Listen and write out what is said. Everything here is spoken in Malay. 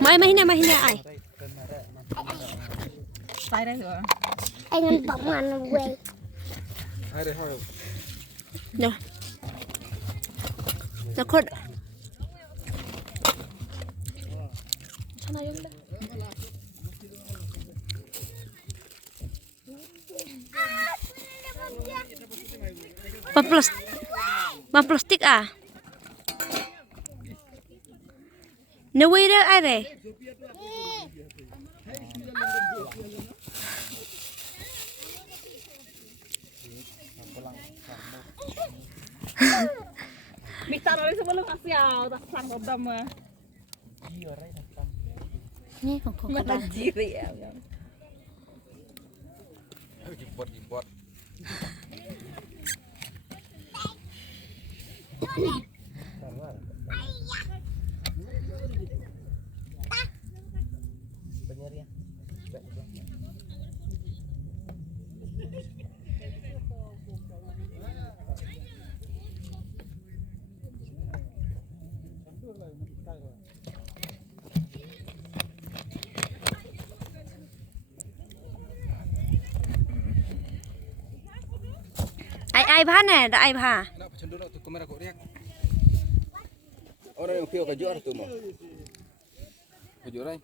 Mai mai hina ai. Tay đây rồi. Anh ăn bỏng ăn quê. Ai đây thôi. Nè. Nó khôn. Plastik ah. Nuwi dah ada. Bisa rồi sebelum kasih tak sang kodam mah. Ni kok Mana jiri ya. Jipot. Ai pha nè, đã ai pha. Nak cenderung tu kamera kok riak. Orang yang piau kajuar tu mah. Kajuar ai.